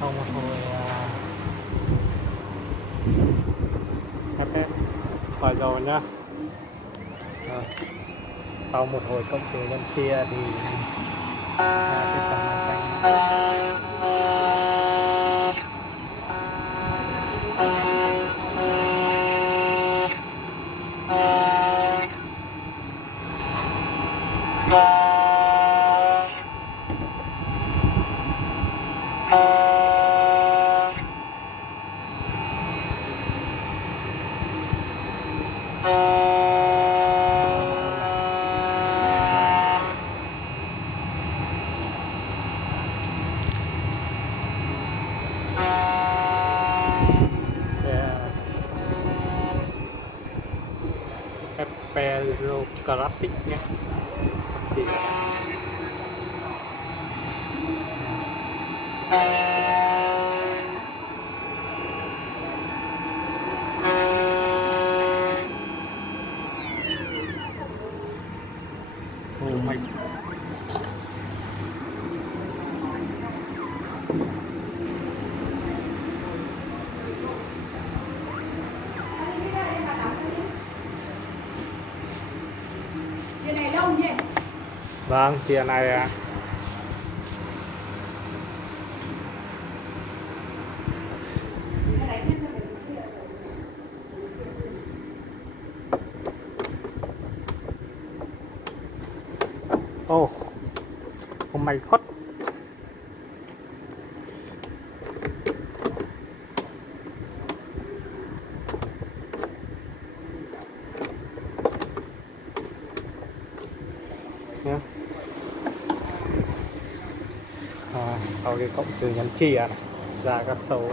Sau một hồi FF khỏi rồi nhá. Rồi. Sau một hồi cộng trừ nhân chia thì cái phần này Perographic nhé. Thì mình vâng, chia này ạ. Oh my god. Nhá. Sau cái cộng trừ nhân chia này ra các số